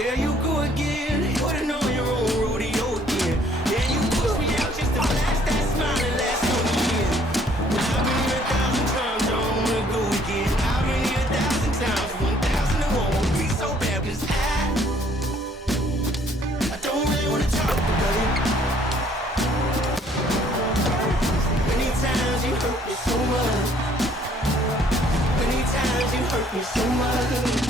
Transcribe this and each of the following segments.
There you go again. You wouldn't know your own rodeo again. Yeah, you push me out just to flash that smile and last on the year. I've been here 1,000 times, I don't wanna go again. I've been here 1,000 times, 1,001 won't be so bad, 'cause I don't really wanna talk about it. Many times you hurt me so much. Many times you hurt me so much.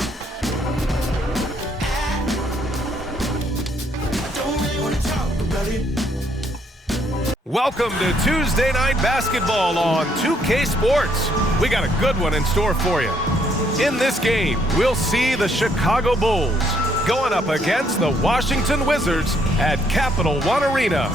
Welcome to Tuesday Night Basketball on 2K Sports. We got a good one in store for you. In this game, we'll see the Chicago Bulls going up against the Washington Wizards at Capital One Arena.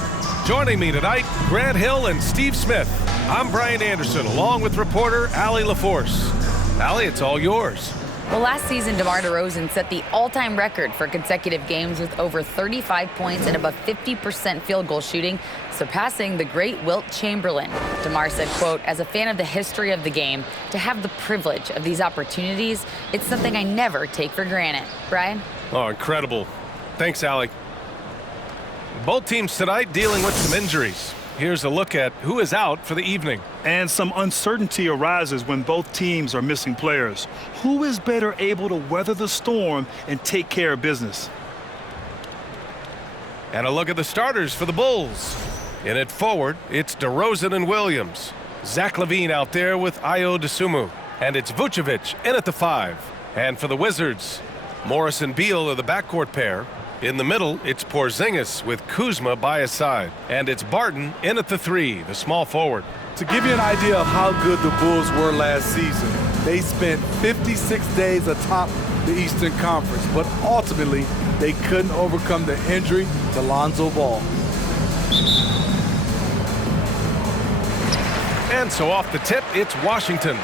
Joining me tonight, Grant Hill and Steve Smith. I'm Brian Anderson, along with reporter Allie LaForce. Allie, it's all yours. Well, last season, DeMar DeRozan set the all-time record for consecutive games with over 35 points and above 50% field goal shooting, surpassing the great Wilt Chamberlain. DeMar said, quote, "As a fan of the history of the game, to have the privilege of these opportunities, it's something I never take for granted." Brian? Oh, incredible. Thanks, Allie. Both teams tonight dealing with some injuries. Here's a look at who is out for the evening. And some uncertainty arises when both teams are missing players. Who is better able to weather the storm and take care of business? And a look at the starters for the Bulls. In it forward, it's DeRozan and Williams. Zach LaVine out there with Ayo Dosunmu. And it's Vucevic in at the 5. And for the Wizards, Morris and Beal are the backcourt pair. In the middle, it's Porzingis with Kuzma by his side. And it's Barton in at the 3, the small forward. To give you an idea of how good the Bulls were last season, they spent 56 days atop the Eastern Conference, but ultimately they couldn't overcome the injury to Lonzo Ball. And so off the tip, it's Washington.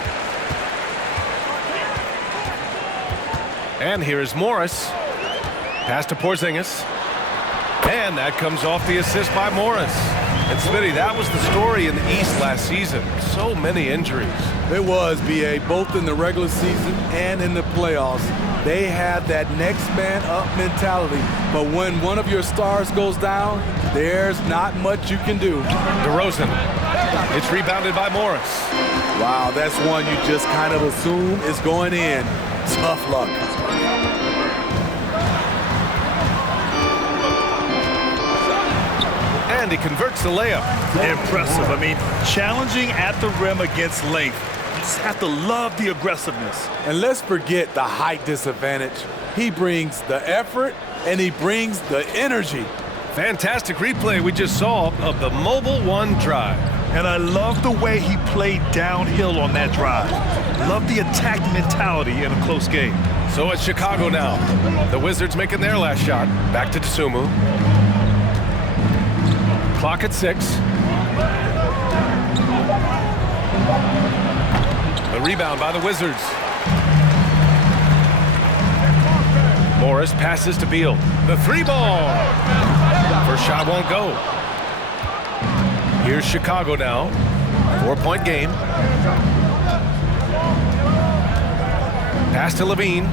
And here's Morris. Pass to Porzingis. And that comes off the assist by Morris. And Smitty, that was the story in the East last season. So many injuries. It was, B.A., both in the regular season and in the playoffs. They had that next man up mentality. But when one of your stars goes down, there's not much you can do. DeRozan. It's rebounded by Morris. Wow, that's one you just kind of assume is going in. Tough luck. And he converts the layup. Impressive. I mean, challenging at the rim against length. You just have to love the aggressiveness. And let's forget the height disadvantage. He brings the effort and he brings the energy. Fantastic replay we just saw of the Mobile One drive. And I love the way he played downhill on that drive. Love the attack mentality in a close game. So it's Chicago now. The Wizards making their last shot. Back to Dosunmu. Clock at 6. The rebound by the Wizards. Morris passes to Beal. The 3 ball. First shot won't go. Here's Chicago now. 4-point game. Pass to LaVine.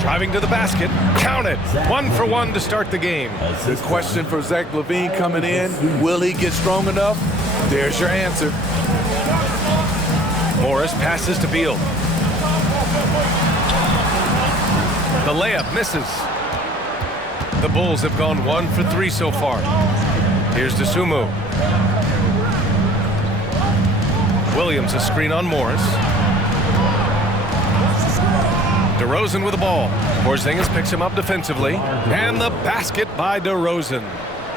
Driving to the basket. Count it. 1 for 1 to start the game. The question for Zach LaVine coming in, will he get strong enough? There's your answer. Morris passes to Beal. The layup misses. The Bulls have gone 1 for 3 so far. Here's Dosunmu. Williams a screen on Morris. DeRozan with the ball. Porzingis picks him up defensively. And the basket by DeRozan.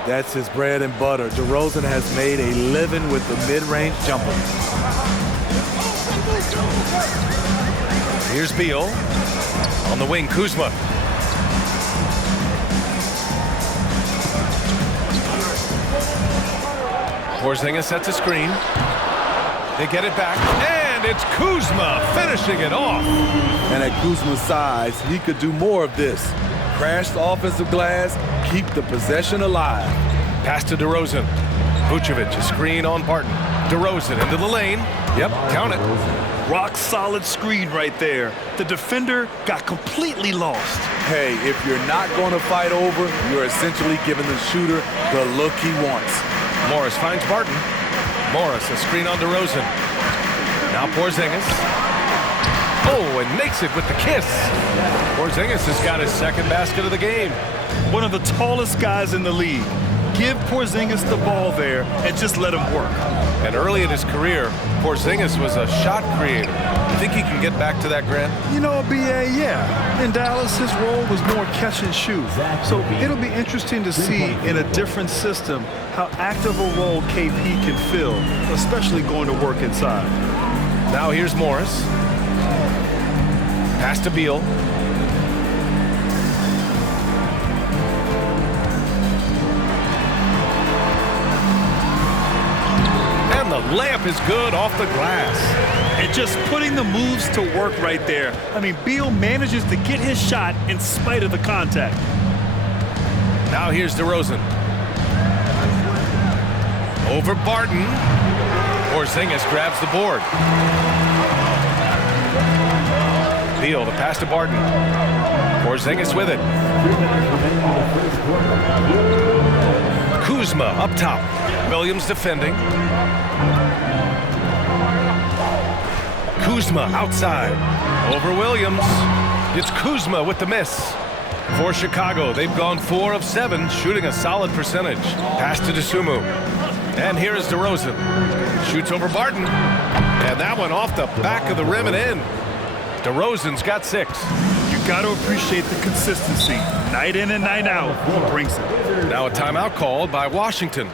That's his bread and butter. DeRozan has made a living with the mid-range jumper. Here's Beal. On the wing, Kuzma. Porzingis sets a screen. They get it back. And it's Kuzma finishing it off. And at Kuzma's size, he could do more of this. Crash the offensive glass, keep the possession alive. Pass to DeRozan. Vucevic, a screen on Barton. DeRozan into the lane. Yep, count it. Rock-solid screen right there. The defender got completely lost. Hey, if you're not going to fight over, you're essentially giving the shooter the look he wants. Morris finds Barton. Morris, a screen on DeRozan. Now Porzingis. Oh, and makes it with the kiss. Porzingis has got his second basket of the game. One of the tallest guys in the league. Give Porzingis the ball there and just let him work. And early in his career, Porzingis was a shot creator. You think he can get back to that, Grant? You know, B.A., yeah. In Dallas, his role was more catch and shoot. So it'll be interesting to see in a different system how active a role KP can fill, especially going to work inside. Now here's Morris. Pass to Beal. And the layup is good off the glass. And just putting the moves to work right there. I mean, Beal manages to get his shot in spite of the contact. Now here's DeRozan. Over Barton. Porzingis grabs the board. Beal, the pass to Barton. Porzingis with it. Kuzma up top. Williams defending. Kuzma outside. Over Williams. It's Kuzma with the miss. For Chicago, they've gone 4 of 7, shooting a solid percentage. Pass to DeSumo. And here is DeRozan. Shoots over Barton. And that one off the back of the rim and in. DeRozan's got 6. You got to appreciate the consistency. Night in and night out. He brings it. Now a timeout called by Washington.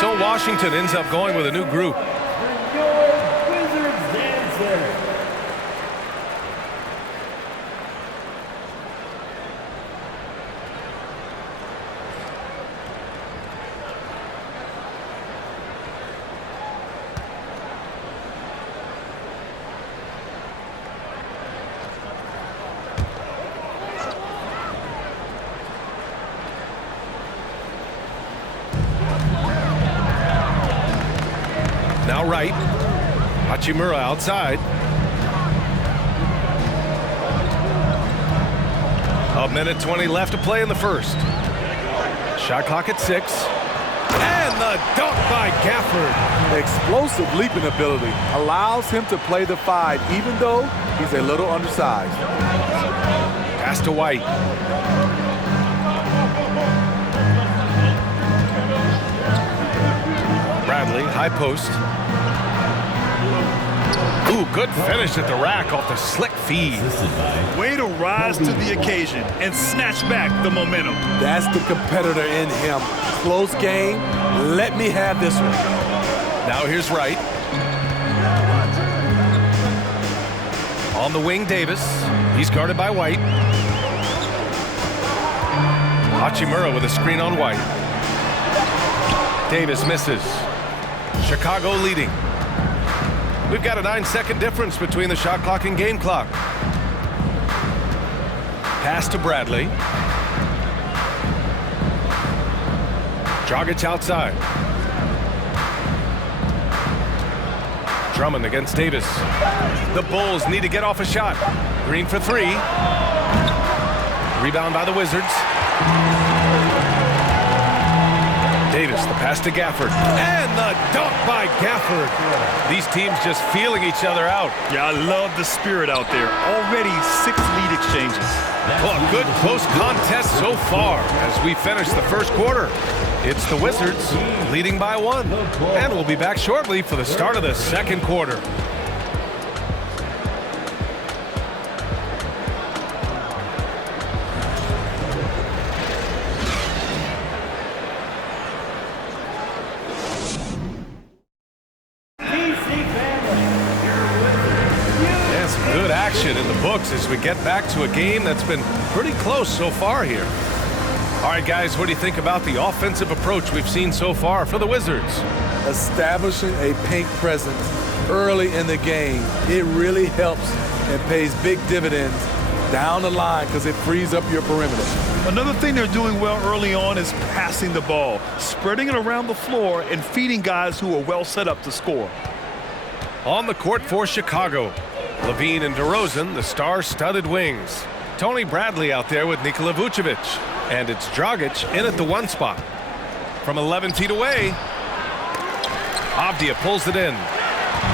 So Washington ends up going with a new group. Wizards dancer. Now right. Hachimura outside. A minute 20 left to play in the first. Shot clock at 6. And the dunk by Gafford. Explosive leaping ability allows him to play the 5, even though he's a little undersized. Pass to White. Bradley, high post. Ooh, good finish at the rack off the slick feed. Way to rise to the occasion and snatch back the momentum. That's the competitor in him. Close game. Let me have this one. Now here's Wright. On the wing, Davis. He's guarded by White. Hachimura with a screen on White. Davis misses. Chicago leading. We've got a 9-second difference between the shot clock and game clock. Pass to Bradley. Dragic outside. Drummond against Davis. The Bulls need to get off a shot. Green for three. Rebound by the Wizards. Davis, the pass to Gafford. And the dunk by Gafford. These teams just feeling each other out. Yeah, I love the spirit out there. Already 6 lead exchanges. Well, a good close contest so far as we finish the first quarter. It's the Wizards leading by 1. And we'll be back shortly for the start of the second quarter. Good action in the books as we get back to a game that's been pretty close so far here. All right, guys, what do you think about the offensive approach we've seen so far for the Wizards? Establishing a paint presence early in the game, it really helps and pays big dividends down the line because it frees up your perimeter. Another thing they're doing well early on is passing the ball, spreading it around the floor and feeding guys who are well set up to score. On the court for Chicago, Levine and DeRozan, the star-studded wings. Tony Bradley out there with Nikola Vucevic. And it's Dragic in at the 1 spot. From 11 feet away, Avdia pulls it in.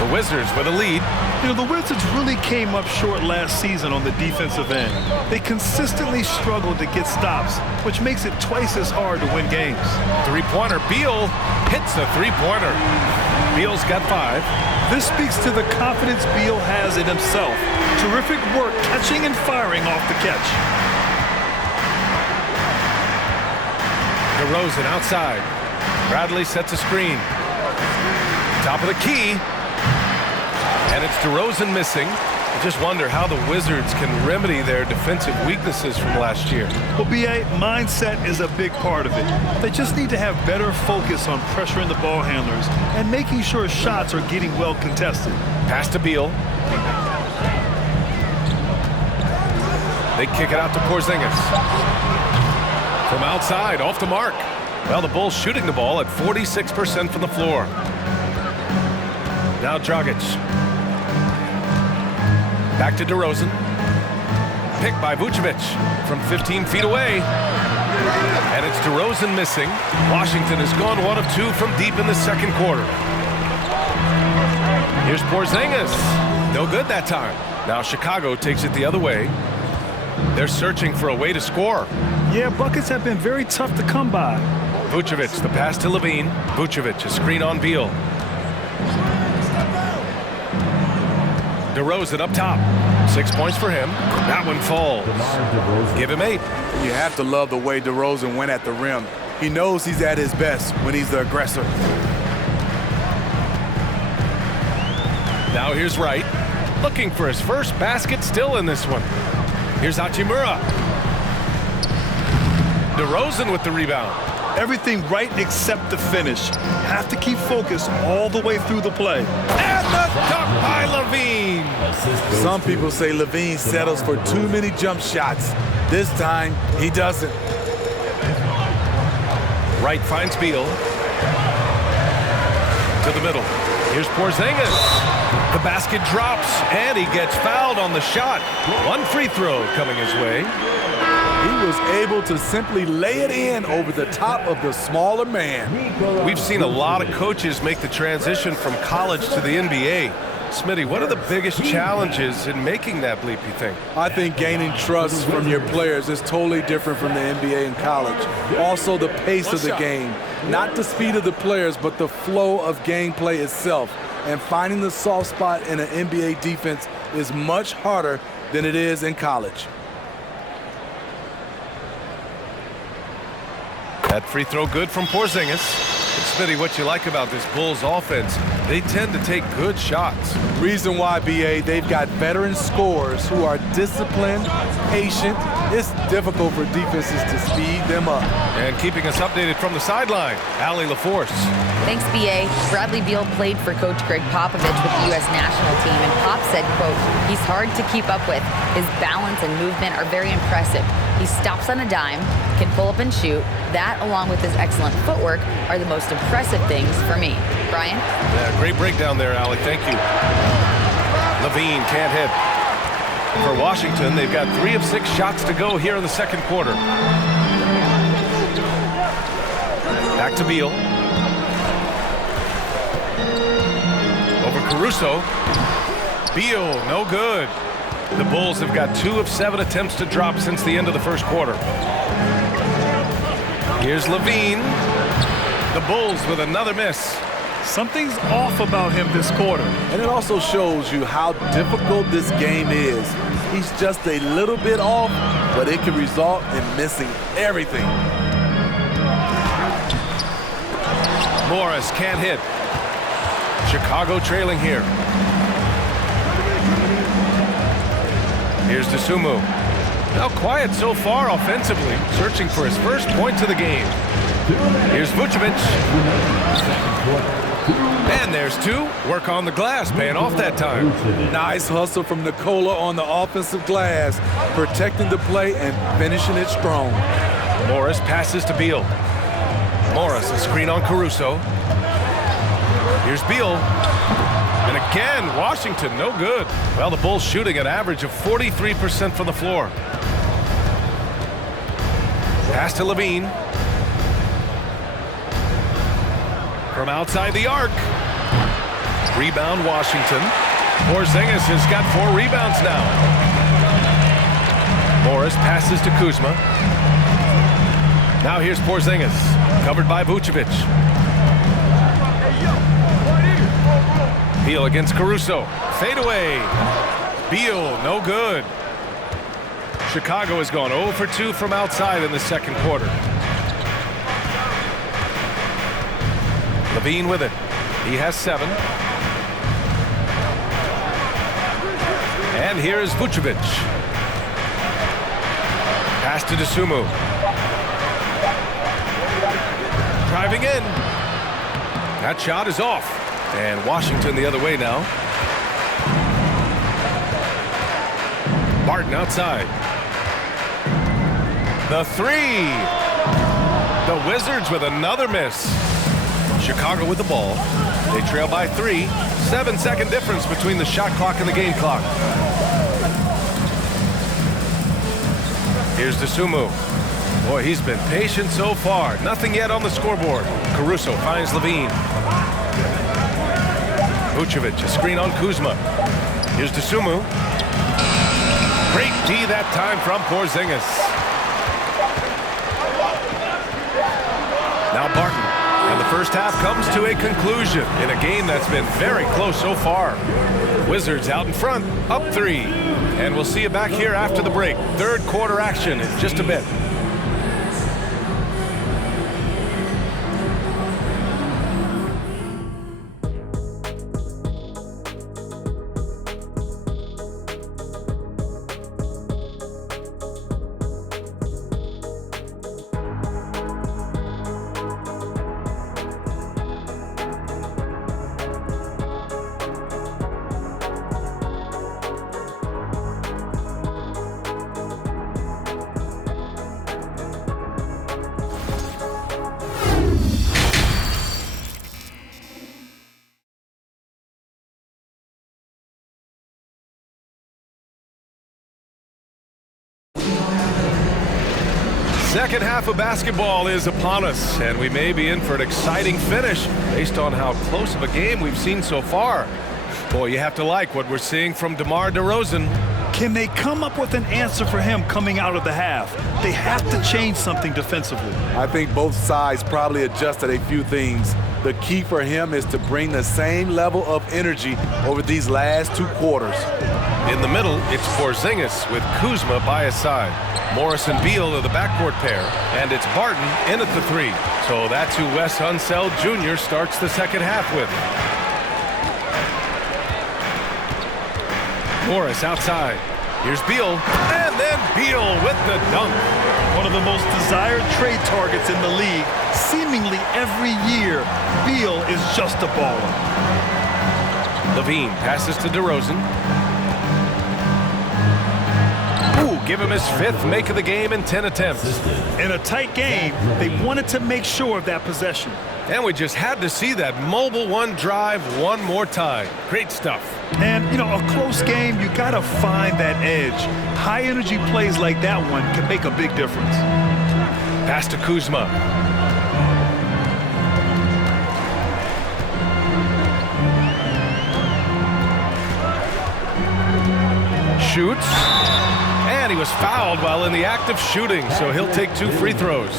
The Wizards with a lead. You know, the Wizards really came up short last season on the defensive end. They consistently struggled to get stops, which makes it twice as hard to win games. Three-pointer, Beal hits the three-pointer. Beal's got 5. This speaks to the confidence Beal has in himself. Terrific work catching and firing off the catch. DeRozan outside. Bradley sets a screen. Top of the key. And it's DeRozan missing. I just wonder how the Wizards can remedy their defensive weaknesses from last year. Well, B.A., mindset is a big part of it. They just need to have better focus on pressuring the ball handlers and making sure shots are getting well contested. Pass to Beal. They kick it out to Porzingis. From outside, off the mark. Well, the Bulls shooting the ball at 46% from the floor. Now Dragic. Back to DeRozan. Picked by Vucevic from 15 feet away. And it's DeRozan missing. Washington has gone 1 of 2 from deep in the second quarter. Here's Porzingis. No good that time. Now Chicago takes it the other way. They're searching for a way to score. Yeah, buckets have been very tough to come by. Vucevic, the pass to Levine. Vucevic, a screen on Beal. DeRozan up top. 6 points for him. That one falls. Give him 8. You have to love the way DeRozan went at the rim. He knows he's at his best when he's the aggressor. Now here's Wright. Looking for his first basket still in this one. Here's Hachimura. DeRozan with the rebound. Everything right except the finish. Have to keep focused all the way through the play. And the dunk by Levine. Some people say Levine settles for too many jump shots. This time, he doesn't. Wright finds Beal. To the middle. Here's Porzingis. The basket drops, and he gets fouled on the shot. 1 free throw coming his way. He was able to simply lay it in over the top of the smaller man. We've seen a lot of coaches make the transition from college to the NBA. Smitty, what are the biggest challenges in making that leap, you think? I think gaining trust from your players is totally different from the NBA and college. Also, the pace of the game. Not the speed of the players, but the flow of gameplay itself. And finding the soft spot in an NBA defense is much harder than it is in college. That free throw good from Porzingis. It's Smitty, what you like about this Bulls offense, they tend to take good shots. Reason why, BA, they've got veteran scorers who are disciplined, patient. It's difficult for defenses to speed them up. And keeping us updated from the sideline, Allie LaForce. Thanks, BA. Bradley Beal played for Coach Greg Popovich with the U.S. national team, and Pop said, quote, he's hard to keep up with. His balance and movement are very impressive. He stops on a dime, can pull up and shoot. That, along with his excellent footwork, are the most impressive things for me. Brian? Yeah, great breakdown there, Allie. Thank you. Levine can't hit. For Washington, they've got 3 of 6 shots to go here in the second quarter. Back to Beal. Over Caruso. Beal, no good. The Bulls have got 2 of 7 attempts to drop since the end of the first quarter. Here's Levine. The Bulls with another miss. Something's off about him this quarter. And it also shows you how difficult this game is. He's just a little bit off, but it can result in missing everything. Morris can't hit. Chicago trailing here. Here's DeSumo. Now quiet so far offensively, searching for his first points of the game. Here's Vucevic. And there's 2. Work on the glass, paying off that time. Nice hustle from Nikola on the offensive glass, protecting the play and finishing it strong. Morris passes to Beal. Morris, a screen on Caruso. Here's Beal. And again, Washington, no good. Well, the Bulls shooting an average of 43% from the floor. Pass to Levine. From outside the arc. Rebound, Washington. Porzingis has got 4 rebounds now. Morris passes to Kuzma. Now here's Porzingis, covered by Vucevic. Beal against Caruso. Fade away. Beal, no good. Chicago has gone 0 for 2 from outside in the second quarter. Levine with it. He has 7. And here is Vucevic. Pass to DeSumo. Driving in. That shot is off. And Washington the other way now. Barton outside. The 3. The Wizards with another miss. Chicago with the ball. They trail by 3. 7-second difference between the shot clock and the game clock. Here's DeSumo. Boy, he's been patient so far. Nothing yet on the scoreboard. Caruso finds Levine. Vucevic, a screen on Kuzma. Here's DeSumo. Great D that time from Porzingis. Now Barton. And the first half comes to a conclusion in a game that's been very close so far. Wizards out in front, up 3. And we'll see you back here after the break. Third quarter action in just a bit. Second half of basketball is upon us, and we may be in for an exciting finish based on how close of a game we've seen so far. Boy, you have to like what we're seeing from DeMar DeRozan. Can they come up with an answer for him coming out of the half? They have to change something defensively. I think both sides probably adjusted a few things. The key for him is to bring the same level of energy over these last 2 quarters. In the middle, it's Porzingis with Kuzma by his side. Morris and Beal are the backcourt pair, and it's Barton in at the 3. So that's who Wes Unseld Jr. starts the second half with. Morris outside. Here's Beal, and then Beal with the dunk. One of the most desired trade targets in the league. Seemingly every year, Beal is just a baller. Levine passes to DeRozan. Ooh, give him his 5th make of the game in 10 attempts. In a tight game, they wanted to make sure of that possession. And we just had to see that mobile one drive one more time. Great stuff. And, you know, a close game, you got to find that edge. High-energy plays like that one can make a big difference. Pass to Kuzma. Shoots. And he was fouled while in the act of shooting, so he'll take 2 free throws.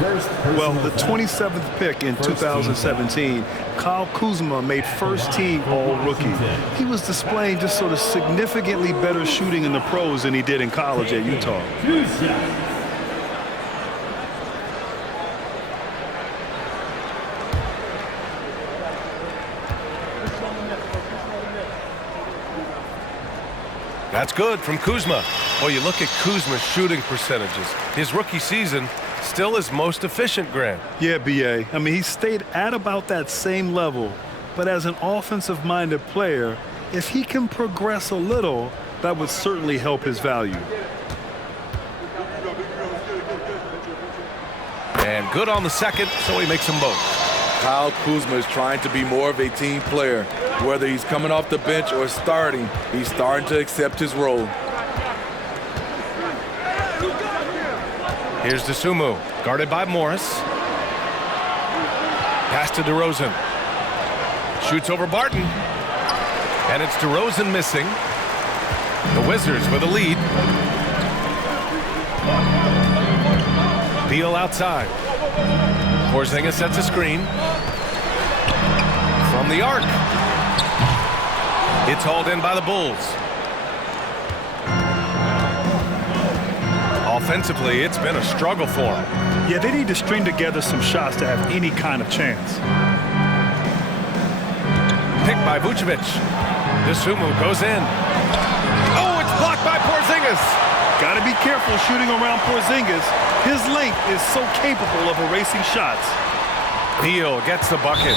Well, the 27th pick in 2017, Kyle Kuzma made first-team All-Rookie. He was displaying just sort of significantly better shooting in the pros than he did in college at Utah. That's good from Kuzma. Well, you look at Kuzma's shooting percentages. His rookie season, still his most efficient, Grant. Yeah, B.A. I mean, he stayed at about that same level. But as an offensive-minded player, if he can progress a little, that would certainly help his value. And good on the second, so he makes them both. Kyle Kuzma is trying to be more of a team player. Whether he's coming off the bench or starting, he's starting to accept his role. Here's Dosunmu, guarded by Morris. Pass to DeRozan. Shoots over Barton. And it's DeRozan missing. The Wizards with a lead. Beal outside. Porzingis sets a screen. From the arc. It's hauled in by the Bulls. Offensively, it's been a struggle for them. Yeah, they need to string together some shots to have any kind of chance. Picked by Vucevic. Dosunmu goes in. Oh, it's blocked by Porzingis. Got to be careful shooting around Porzingis. His length is so capable of erasing shots. Beal gets the bucket.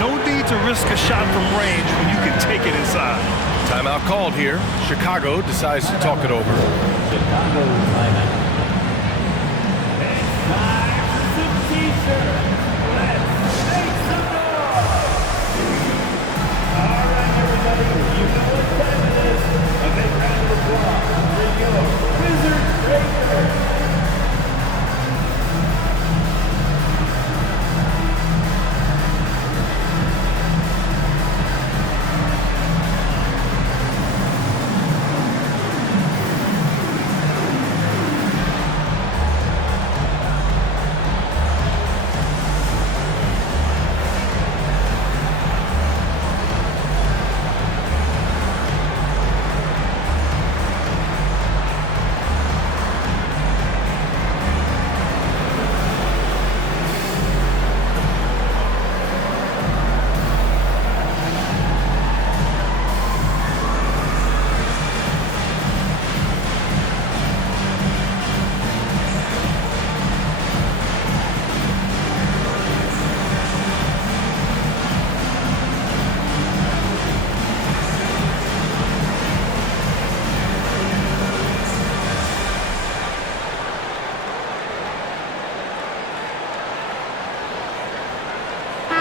No need to risk a shot from range when you can take it inside. Timeout called here. Chicago decides to talk it over. Chicago timeout. It's time for some t-shirts. Let's make some noise. All right, everybody, you know what time it is. A big round of applause for your Wizards Breakers.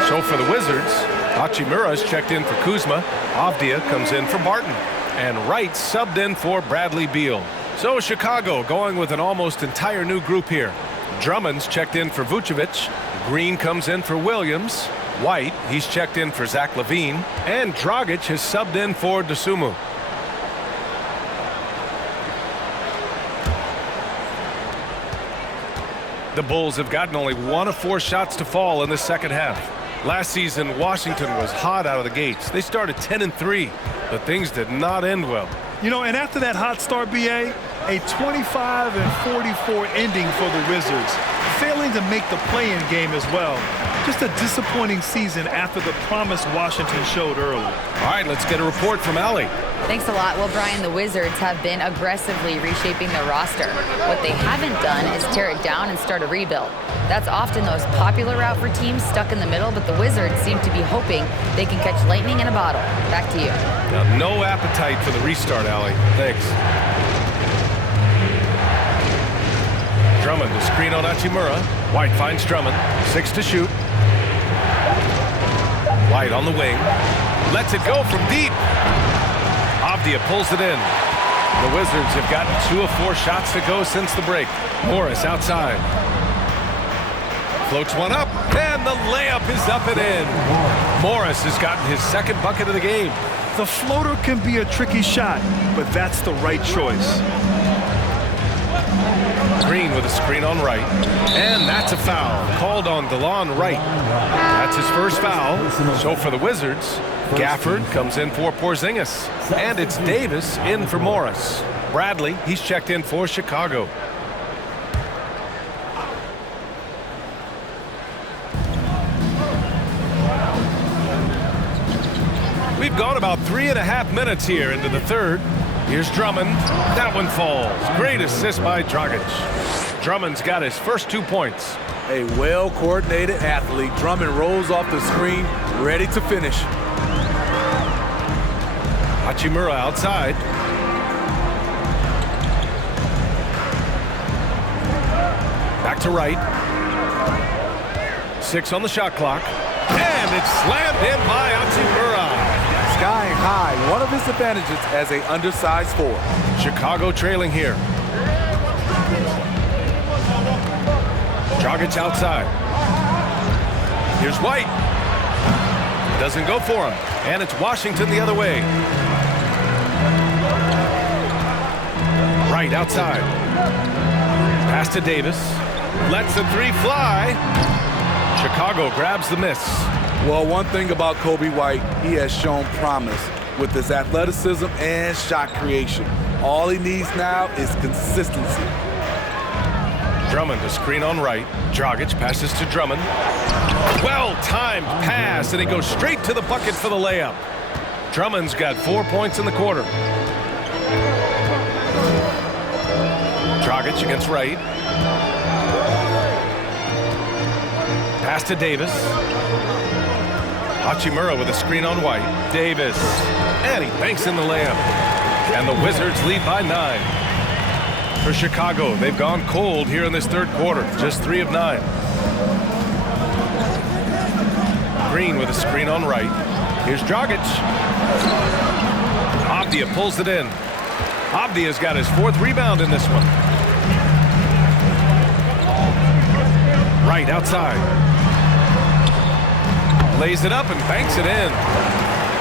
So for the Wizards, Hachimura's checked in for Kuzma. Avdia comes in for Barton. And Wright subbed in for Bradley Beal. So Chicago going with an almost entire new group here. Drummond's checked in for Vucevic. Green comes in for Williams. White, he's checked in for Zach LaVine. And Dragic has subbed in for Dosunmu. The Bulls have gotten only 1 of 4 shots to fall in the second half. Last season, Washington was hot out of the gates. They started 10-3, but things did not end well. You know, and after that hot start, BA, a 25-44 ending for the Wizards, failing to make the play-in game as well. Just a disappointing season after the promise Washington showed early. All right, let's get a report from Allie. Thanks a lot. Well, Brian, the Wizards have been aggressively reshaping their roster. What they haven't done is tear it down and start a rebuild. That's often the most popular route for teams stuck in the middle, but the Wizards seem to be hoping they can catch lightning in a bottle. Back to you. Now, no appetite for the restart, Allie. Thanks. Drummond to screen on Hachimura. White finds Drummond. 6 to shoot. White on the wing. Lets it go from deep. Avdia pulls it in. The Wizards have gotten 2 of 4 shots to go since the break. Morris outside. Floats one up, and the layup is up and in. Morris has gotten his second bucket of the game. The floater can be a tricky shot, but that's the right choice. Green with a screen on Wright, and that's a foul called on DeLon Wright. That's his first foul. So for the Wizards, Gafford comes in for Porzingis, and it's Davis in for Morris. Bradley, he's checked in for Chicago. We've gone about 3.5 minutes here into the third. Here's Drummond. That one falls. Great assist by Dragic. Drummond's got his first 2 points. A well-coordinated athlete. Drummond rolls off the screen, ready to finish. Hachimura outside. Back to Wright. 6 on the shot clock. And it's slammed in by Hachimura. Skying high, one of his advantages as an undersized forward. Chicago trailing here. Dragic outside. Here's White. Doesn't go for him. And it's Washington the other way. Wright outside. Pass to Davis. Lets the 3 fly. Chicago grabs the miss. Well, one thing about Kobe White, he has shown promise with his athleticism and shot creation. All he needs now is consistency. Drummond to screen on Wright. Dragic passes to Drummond. Well-timed pass, and he goes straight to the bucket for the layup. Drummond's got 4 points in the quarter. Dragic against Wright. Pass to Davis. Hachimura with a screen on White. Davis. And he banks in the layup. And the Wizards lead by 9. For Chicago, they've gone cold here in this third quarter. Just 3 of 9. Green with a screen on Wright. Here's Dragic. Avdia pulls it in. Avdia's got his 4th rebound in this one. Wright outside. Lays it up and banks it in.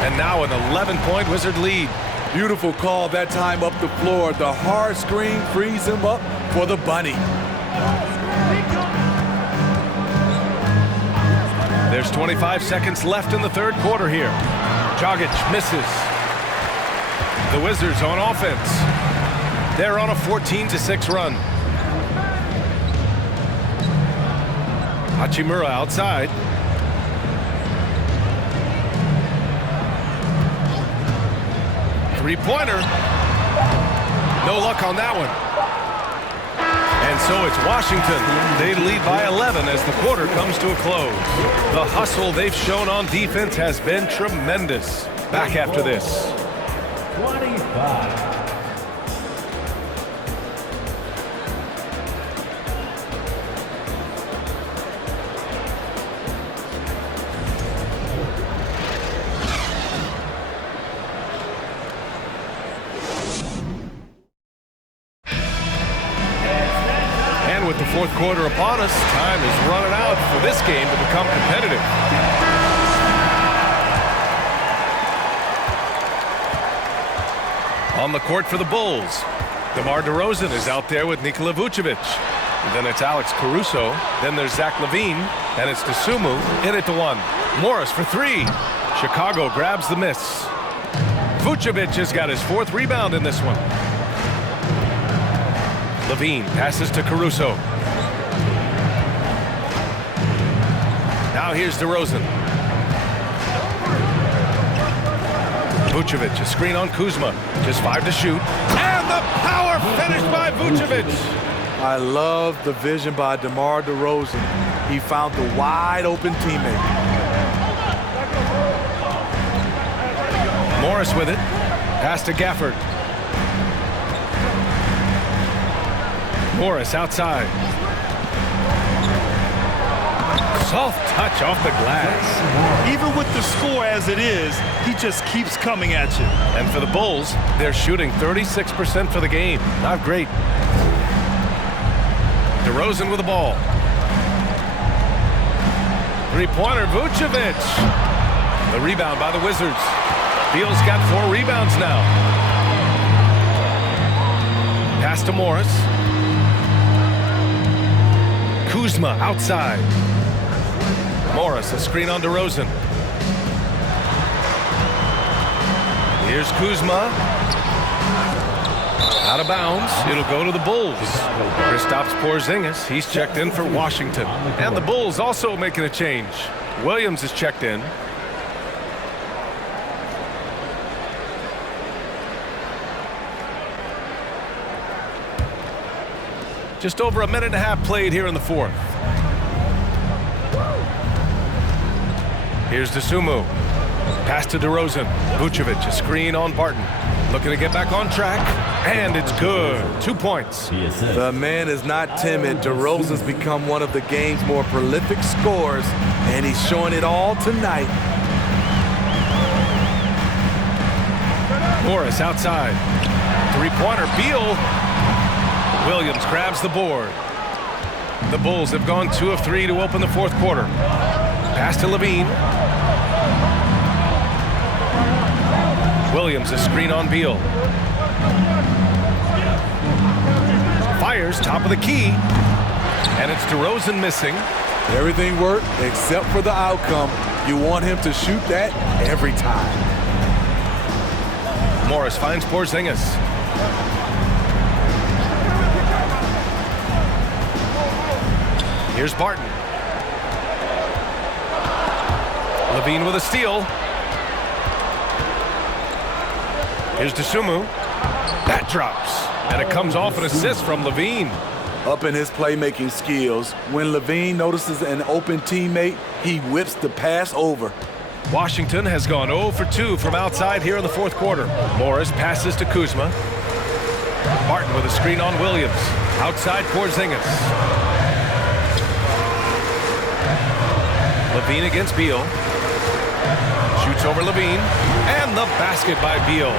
And now an 11-point Wizard lead. Beautiful call that time up the floor. The hard screen frees him up for the bunny. There's 25 seconds left in the third quarter here. Dragic misses. The Wizards on offense. They're on a 14-6 run. Hachimura outside. Three-pointer. No luck on that one. And so it's Washington. They lead by 11 as the quarter comes to a close. The hustle they've shown on defense has been tremendous. Back after this. 25. With the fourth quarter upon us, time is running out for this game to become competitive. On the court for the Bulls, DeMar DeRozan is out there with Nikola Vucevic. Then it's Alex Caruso. Then there's Zach LaVine. And it's DeSumo in it to one. Morris for three. Chicago grabs the miss. Vucevic has got his fourth rebound in this one. LaVine passes to Caruso. Now here's DeRozan. Vucevic, a screen on Kuzma. Just 5 to shoot. And the power finish by Vucevic. I love the vision by DeMar DeRozan. He found the wide open teammate. Morris with it. Pass to Gafford. Morris outside. Soft touch off the glass. Even with the score as it is, he just keeps coming at you. And for the Bulls, they're shooting 36% for the game. Not great. DeRozan with the ball. Three-pointer, Vucevic. The rebound by the Wizards. Beal's got 4 rebounds now. Pass to Morris. Kuzma outside. Morris, a screen on DeRozan. Here's Kuzma. Out of bounds. It'll go to the Bulls. Kristaps Porzingis, he's checked in for Washington. And the Bulls also making a change. Williams is checked in. Just over a minute and a half played here in the fourth. Here's DeSumo. Pass to DeRozan. Vucevic, a screen on Barton. Looking to get back on track. And it's good. 2 points. The man is not timid. DeRozan's become one of the game's more prolific scorers, and he's showing it all tonight. Morris outside. Three-pointer. Beal. Williams grabs the board. The Bulls have gone 2 of 3 to open the fourth quarter. Pass to LaVine. Williams, a screen on Beal. Fires top of the key. And it's DeRozan missing. Everything worked except for the outcome. You want him to shoot that every time. Morris finds Porzingis. Here's Barton. LaVine with a steal. Here's DeSumo. That drops. And it comes off an assist from LaVine. Up in his playmaking skills, when LaVine notices an open teammate, he whips the pass over. Washington has gone 0 for 2 from outside here in the fourth quarter. Morris passes to Kuzma. Barton with a screen on Williams. Outside Porzingis. LaVine against Beal. Shoots over LaVine. And the basket by Beal.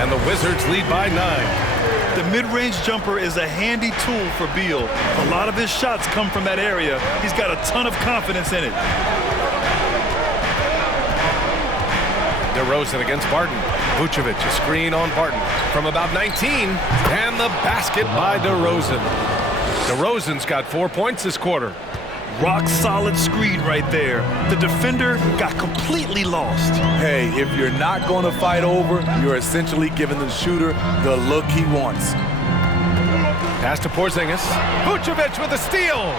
And the Wizards lead by 9. The mid-range jumper is a handy tool for Beal. A lot of his shots come from that area. He's got a ton of confidence in it. DeRozan against Barton. Vucevic, a screen on Barton from about 19. And the basket by DeRozan. DeRozan's got 4 points this quarter. Rock solid screen right there. The defender got completely lost. Hey, if you're not going to fight over, you're essentially giving the shooter the look he wants. Pass to Porzingis. Vucevic with a steal.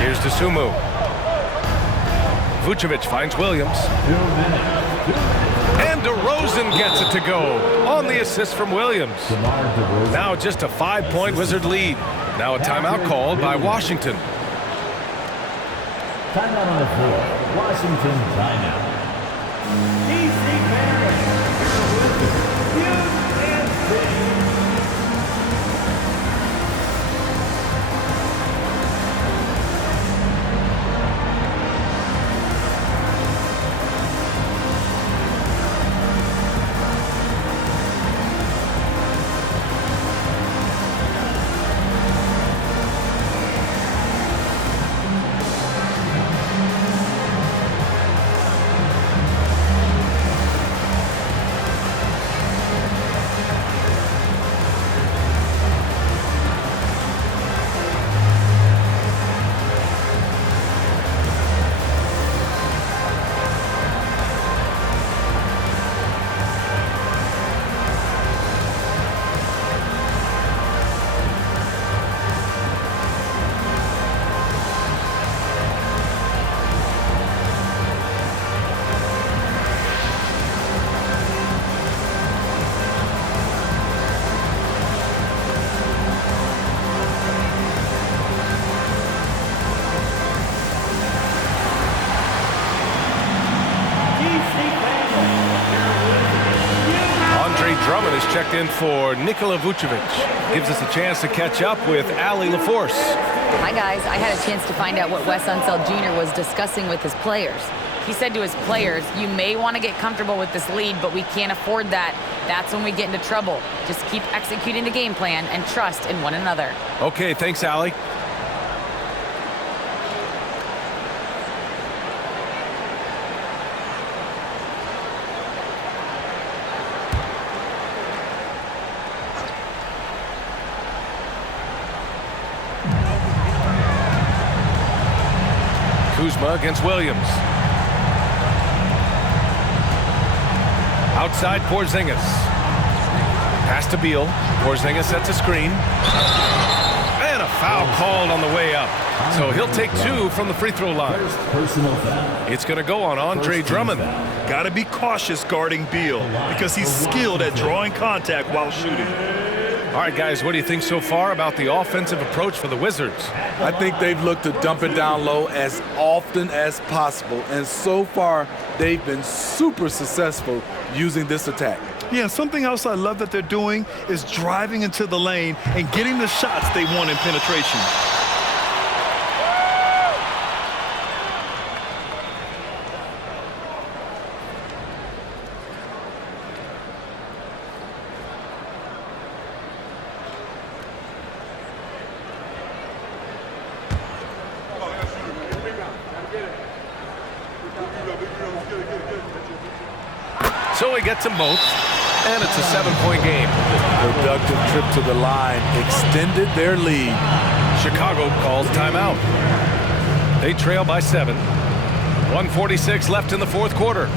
Here's DeSumo. Vucevic finds Williams. And DeRozan gets it to go on the assist from Williams. Now just a 5-point Wizard lead. Now a timeout called by Washington. Timeout on the floor. Washington timeout. DC in for Nikola Vucevic. Gives us a chance to catch up with Allie LaForce. Hi, guys. I had a chance to find out what Wes Unseld Jr. was discussing with his players. He said to his players, you may want to get comfortable with this lead, but we can't afford that. That's when we get into trouble. Just keep executing the game plan and trust in one another. Okay, thanks, Allie. Kuzma against Williams. Outside Porzingis. Pass to Beal. Porzingis sets a screen. And a foul called on the way up. So he'll take 2 from the free throw line. It's going to go on Andre Drummond. Got to be cautious guarding Beal because he's skilled at drawing contact while shooting. All right, guys, what do you think so far about the offensive approach for the Wizards? I think they've looked to dump it down low as often as possible. And so far, they've been super successful using this attack. Yeah, something else I love that they're doing is driving into the lane and getting the shots they want in penetration. So he gets them both, and it's a 7-point game. Productive trip to the line extended their lead. Chicago calls timeout. They trail by 7. 1:46 left in the fourth quarter.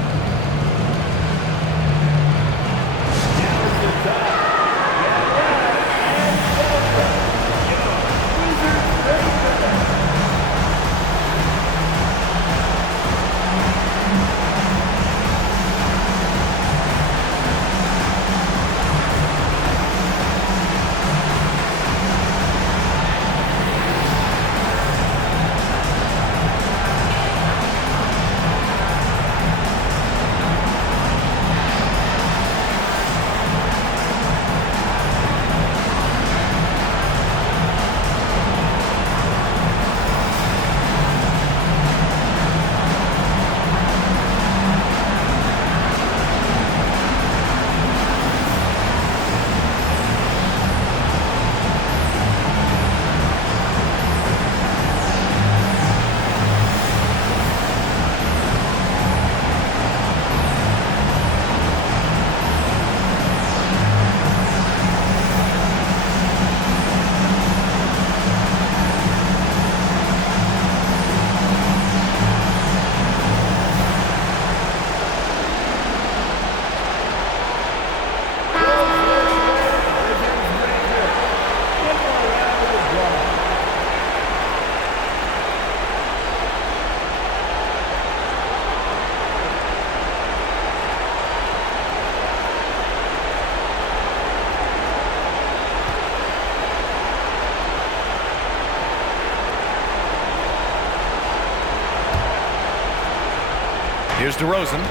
Here's DeRozan.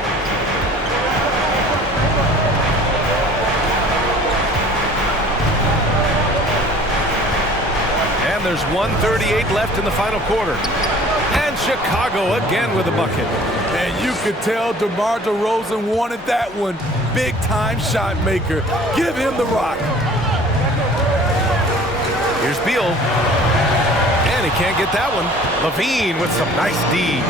And there's 1:38 left in the final quarter. And Chicago again with a bucket. And you could tell DeMar DeRozan wanted that one. Big-time shot maker. Give him the rock. Here's Beal. And he can't get that one. Levine with some nice D.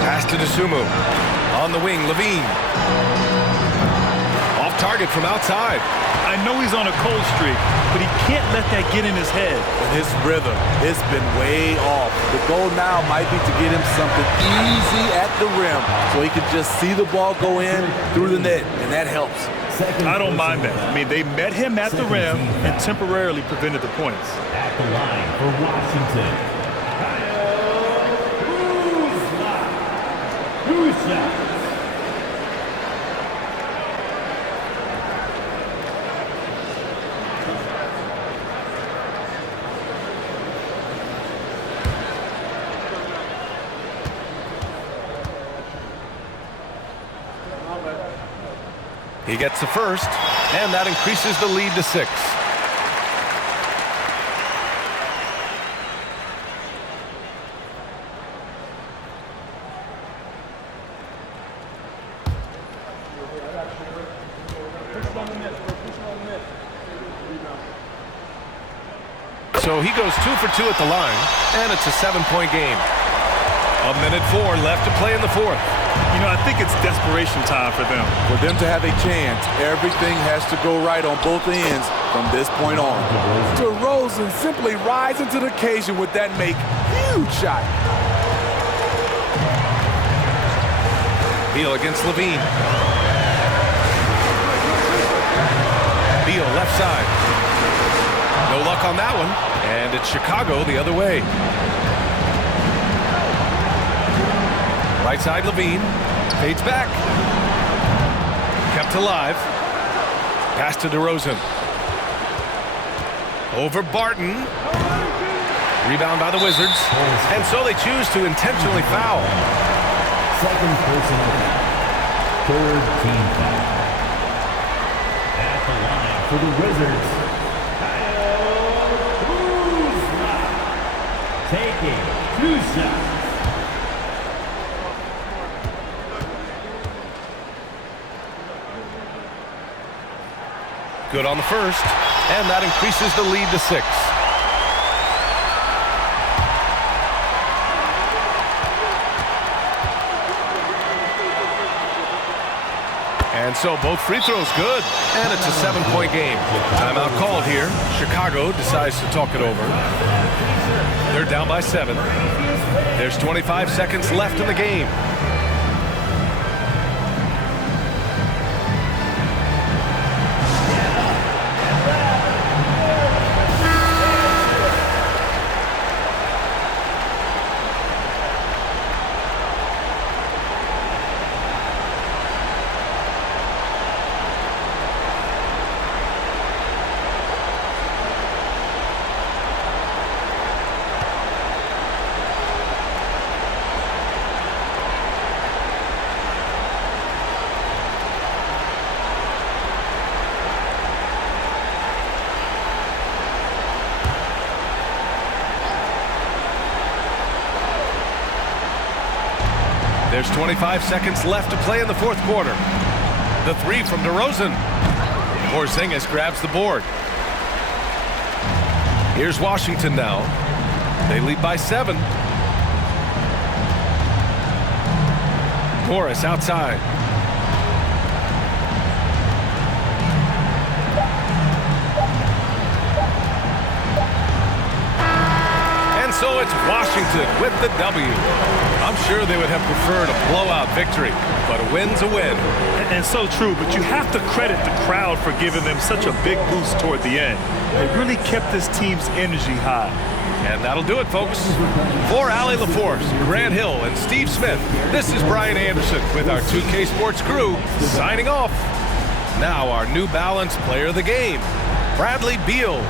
Pass to DeSumo. On the wing, Levine. Off target from outside. I know he's on a cold streak, but he can't let that get in his head. But his rhythm has been way off. The goal now might be to get him something easy at the rim so he can just see the ball go in through the net, and that helps. I don't mind that. I mean, they met him at the rim and temporarily prevented the points. At the line for Washington, Kuzma. He gets the first, and that increases the lead to 6. So he goes 2 for 2 at the line, and it's a 7-point game. 1:04 left to play in the 4th. You know, I think it's desperation time for them. For them to have a chance, everything has to go right on both ends from this point on. DeRozan simply rising to the occasion with that huge shot. Beal against Levine. Beal left side. No luck on that one, and it's Chicago the other way. Right side, Levine. Fades back. Kept alive. Pass to DeRozan. Over Barton. Rebound by the Wizards. And so they choose to intentionally foul. Second personal foul. Third team foul. At the line for the Wizards, Kuzma. Taking 2 shots. Good on the first, and that increases the lead to 6. And so both free throws good, and it's a 7-point game. Timeout called here. Chicago decides to talk it over. They're down by 7. There's 25 seconds left in the game. There's 25 seconds left to play in the 4th quarter. The 3 from DeRozan. Porzingis grabs the board. Here's Washington now. They lead by 7. Morris outside. And so it's Washington with the W. I'm sure they would have preferred a blowout victory, but a win's a win. And so true, but you have to credit the crowd for giving them such a big boost toward the end. They really kept this team's energy high. And that'll do it, folks. For Allie LaForce, Grant Hill, and Steve Smith, this is Brian Anderson with our 2K Sports crew signing off. Now our New Balance player of the game, Bradley Beal.